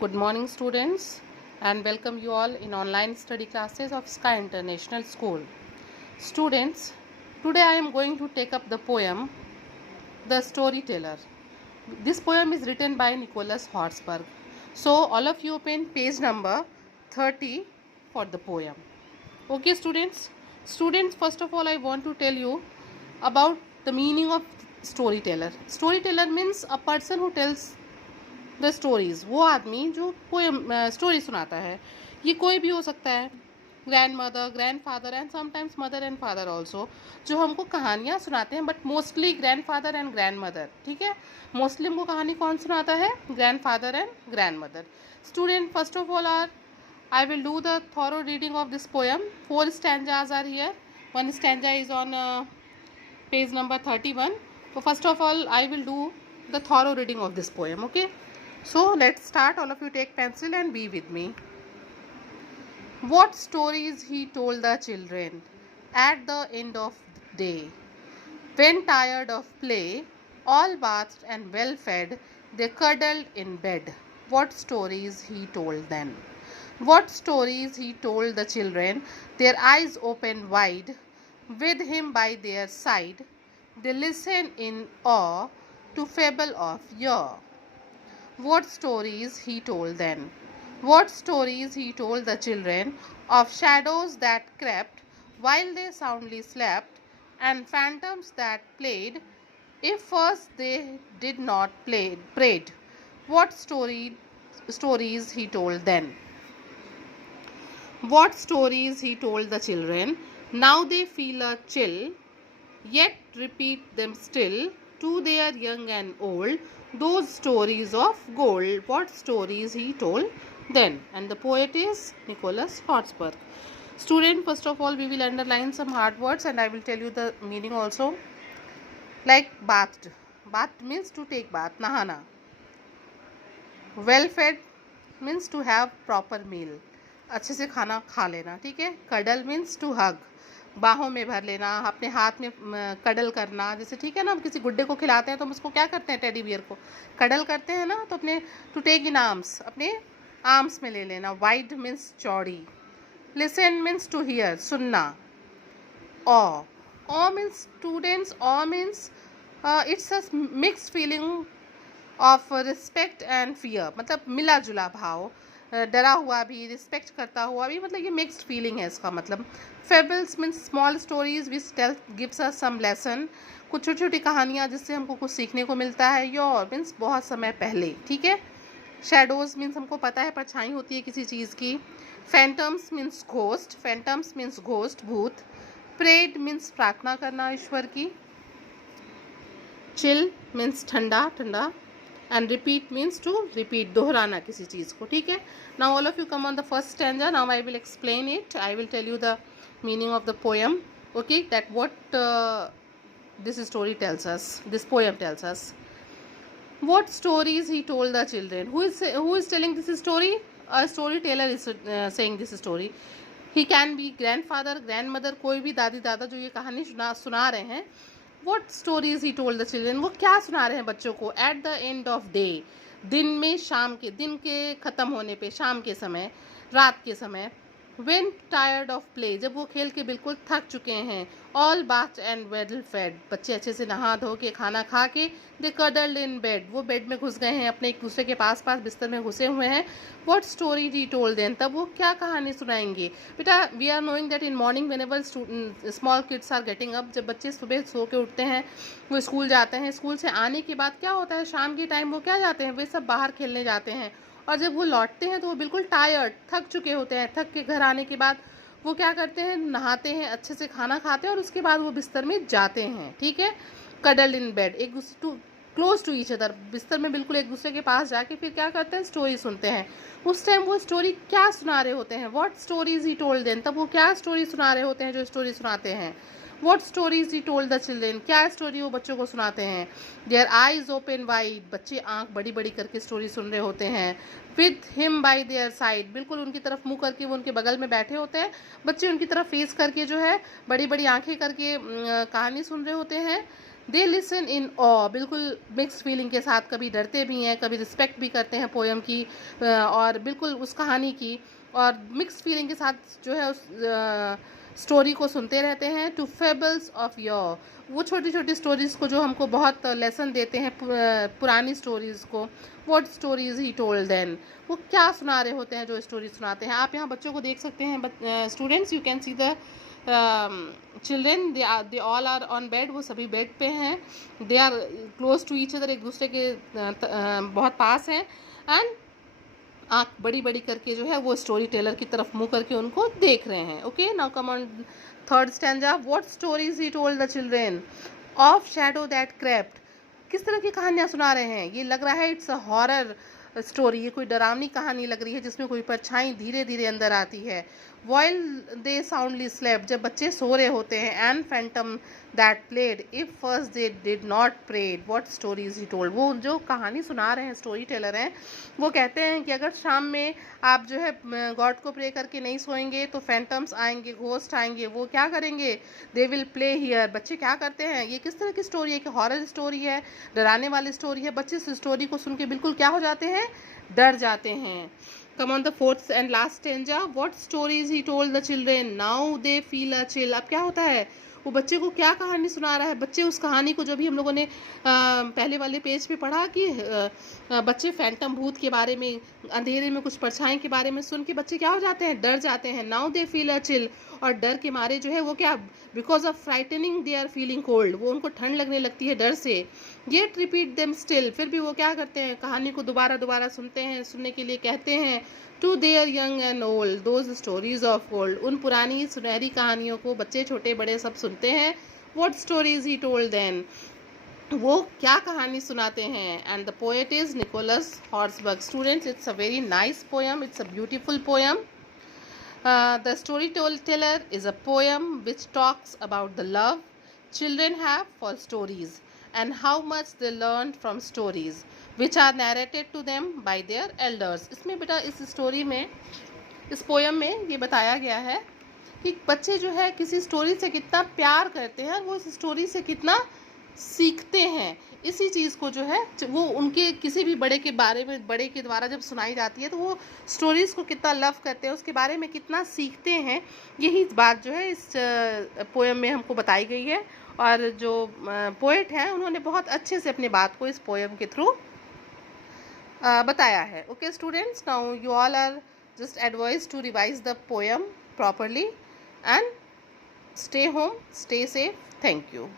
Good morning, students, and welcome you all in online study classes of Sky International School. Students, today I am going to take up the poem The Storyteller. This poem is written by Nicholas Horsburgh. So, all of you open page number 30 for the poem. Okay, students? Students, first of all, I want to tell you about the meaning of storyteller. Storyteller means a person who tells the stories, वो आदमी जो poem story सुनाता है. ये कोई भी हो सकता है, grand mother, grand father and sometimes mother and father also, जो हमको कहानियाँ सुनाते हैं, but mostly grand father and grand mother. ठीक है, मोस्टली हमको कहानी कौन सुनाता है? Grand father and grand mother. Student, first of all I will do the thorough reading of this poem. 4 stanzas are here. One stanza is on page number 31. So first of all, I will do the thorough reading of this poem. Okay. So let's start. All of you take pencil and be with me. What stories he told the children at the end of the day. When tired of play, all bathed and well fed, they cuddled in bed. What stories he told them. What stories he told the children, their eyes open wide, with him by their side. They listened in awe to fable of yore. What stories he told them. What stories he told the children of shadows that crept while they soundly slept, and phantoms that played if first they did not prayed. What stories he told them. What stories he told the children, now they feel a chill, yet repeat them still to their young and old, those stories of gold. What stories he told then. And the poet is Nicholas Horsburgh. Student, first of all, we will underline some hard words and I will tell you the meaning also. Like bathed. Bathed means to take bath, nahana. Well fed means to have proper meal, अच्छे से खाना खा लेना. ठीक है. Cuddle means to hug, बाहों में भर लेना, अपने हाथ में कडल करना. जैसे ठीक है ना, हम किसी गुड्डे को खिलाते हैं तो हम उसको क्या करते हैं, टेडी बियर को कडल करते हैं ना, तो अपने टू टेक इन आर्म्स, अपने आर्म्स में ले लेना. वाइड मीन्स चौड़ी. लिसन मीन्स टू हियर, सुनना. Awe means students, awe means it's a mixed feeling of respect and fear, मतलब मिला जुला भाव, डरा हुआ भी, रिस्पेक्ट करता हुआ भी, मतलब ये मिक्स्ड फीलिंग है इसका मतलब. Fables means small stories which tell gives us some lesson, कुछ छोटी छोटी कहानियाँ जिससे हमको कुछ सीखने को मिलता है. योर मीन्स बहुत समय पहले. ठीक है. शेडोज मीन्स हमको पता है परछाई होती है किसी चीज़ की. Phantoms means ghost, phantoms means ghost, भूत. प्रेड मीन्स प्रार्थना करना ईश्वर की. चिल मीन्स ठंडा ठंडा. And repeat means to repeat, दोहराना किसी चीज़ को. ठीक है. Now all of you come on the first stanza. Now I will explain it. I will tell you the meaning of the poem. Okay, that what this story tells us, this poem tells us. What stories he told the children. Who is telling this story? A storyteller is saying this story. He can be grandfather, grandmother, कोई भी दादी दादा जो ये कहानी सुना रहे हैं. What stories he told the children, वो क्या सुना रहे हैं बच्चों को. At the end of day, दिन में, शाम के, दिन के ख़त्म होने पे, शाम के समय, रात के समय. When tired of play, जब वो खेल के बिल्कुल थक चुके हैं. All bathed and well fed, बच्चे अच्छे से नहा धो के खाना खा के. They cuddled in bed, वो बेड में घुस गए हैं, अपने एक दूसरे के पास बिस्तर में घुसे हुए हैं. What story he told them, तब वो क्या कहानी सुनाएंगे. बेटा, we are knowing that in morning whenever small kids are getting up, जब बच्चे सुबह सो के उठते हैं, वो स्कूल जाते हैं. स्कूल से आने के बाद क्या होता है, शाम के टाइम वो क्या जाते हैं, वे सब बाहर खेलने जाते हैं. और जब वो लौटते हैं तो वो बिल्कुल टायर्ड, थक चुके होते हैं. थक के घर आने के बाद वो क्या करते हैं, नहाते हैं, अच्छे से खाना खाते हैं और उसके बाद वो बिस्तर में जाते हैं. ठीक है. कडल्ड इन बेड, एक दूसरे क्लोज टू ईच अदर, बिस्तर में बिल्कुल एक दूसरे के पास जाके फिर क्या करते हैं, स्टोरी सुनते हैं. उस टाइम वो स्टोरी क्या सुना रहे होते हैं. What stories he told them, तब वो क्या स्टोरी सुना रहे होते हैं जो स्टोरी सुनाते हैं. What stories he told the children, क्या स्टोरी वो बच्चों को सुनाते हैं. Their eyes open wide, बच्चे आंख बड़ी बड़ी करके स्टोरी सुन रहे होते हैं. With him by their side, बिल्कुल उनकी तरफ मुंह करके वो उनके बगल में बैठे होते हैं. बच्चे उनकी तरफ फेस करके जो है बड़ी बड़ी आंखें करके कहानी सुन रहे होते हैं. दे लिसन इन ऑ, बिल्कुल मिक्स्ड फीलिंग के साथ, कभी डरते भी हैं, कभी रिस्पेक्ट भी करते हैं पोएम की और बिल्कुल उस कहानी की, और मिक्स्ड फीलिंग के साथ जो है उस स्टोरी को सुनते रहते हैं। टू फेबल्स ऑफ योर, वो छोटी छोटी स्टोरीज़ को जो हमको बहुत लेसन देते हैं, पुरानी स्टोरीज़ को। What stories he told then, वो क्या सुना रहे होते हैं जो स्टोरी सुनाते हैं। आप यहाँ बच्चों को देख सकते हैं, students, you can see the children, they all are on bed, वो सभी बेड पे हैं। They are close to each other, एक दूसरे के बहुत पास हैं। एंड आँख बड़ी बड़ी करके जो है वो स्टोरी टेलर की तरफ मुँह करके उनको देख रहे हैं। Okay, now come on third stanza. What stories he told the children of shadow that crept, किस तरह की कहानियाँ सुना रहे हैं। ये लग रहा है इट्स अ हॉरर स्टोरी, ये कोई डरावनी कहानी लग रही है जिसमें कोई परछाई धीरे धीरे अंदर आती है। वाइल दे साउंडली स्लेप्ट, जब बच्चे सो रहे होते हैं। And phantom that played if first they did not prayed what stories he told, वो जो कहानी सुना रहे हैं स्टोरी टेलर हैं, वो कहते हैं कि अगर शाम में आप जो है गॉड को प्रे करके नहीं सोएंगे तो फैंटम्स आएंगे, घोस्ट आएंगे, वो क्या करेंगे, दे विल प्ले हियर। बच्चे क्या करते हैं, ये किस तरह की स्टोरी है कि हॉरर स्टोरी है, डराने वाली स्टोरी है। बच्चे इस स्टोरी को सुन के बिल्कुल क्या हो जाते हैं, डर जाते हैं। Come on the fourth and last stanza. What stories he told the children now they feel a chill, अब क्या होता है, वो बच्चे को क्या कहानी सुना रहा है। बच्चे उस कहानी को जो भी हम लोगों ने पहले वाले पेज पे पढ़ा कि बच्चे फैंटम भूत के बारे में, अंधेरे में कुछ परछाई के बारे में सुन के बच्चे क्या हो जाते हैं, डर जाते हैं। Now they feel a chill, और डर के मारे जो है वो क्या, because of frightening they are feeling cold, वो उनको ठंड लगने लगती है डर से। येट रिपीट देम स्टिल, फिर भी वो क्या करते हैं, कहानी को दोबारा दोबारा सुनते हैं, सुनने के लिए कहते हैं। To their young and old those stories of old, उन पुरानी सुनहरी कहानियों को बच्चे छोटे बड़े सब सुनते हैं। What stories he told then, वो क्या कहानी सुनाते हैं। And the poet is Nicholas Horsburgh. Students, it's a very nice poem, it's a beautiful poem. The Storyteller is a poem which talks about the love children have for stories and how much they learned from stories which are narrated to them by their elders. इसमें बेटा इस story में, इस poem में ये बताया गया है कि बच्चे जो है किसी स्टोरी से कितना प्यार करते हैं, वो इस स्टोरी से कितना सीखते हैं। इसी चीज़ को जो है वो उनके किसी भी बड़े के बारे में, बड़े के द्वारा जब सुनाई जाती है तो वो स्टोरीज़ को कितना लव करते हैं, उसके बारे में कितना सीखते हैं, यही बात जो है इस पोएम में हमको बताई गई है। और जो पोएट हैं उन्होंने बहुत अच्छे से अपनी बात को इस पोएम के थ्रू बताया है। Okay students, now you all are just advised to revise the poem properly and stay home, stay safe. Thank you.